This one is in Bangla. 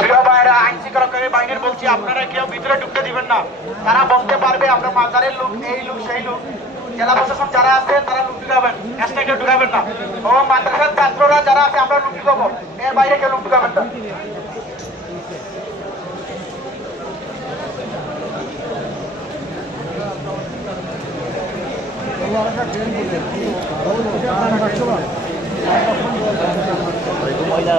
প্রিয় ভাইরা, আইন শৃঙ্খলা বাহিনীর বলছি, আপনারা কেউ ভিতরে ঢুকতে দিবেন না। তারা বলতে পারবে আমরা মাজারের লোক, এই লোক সেই লোক। জেলা প্রশাসন যারা আছে তারা লোক ঢুকাবেন, এক্সট্রা কেউ ঢুকাবেন না। ও মাদ্রাসার ছাত্ররা যারা আছে আমরা লোক ঢুকাবো, এর বাইরে কেউ লোক ঢুকাবেন না। মহিলা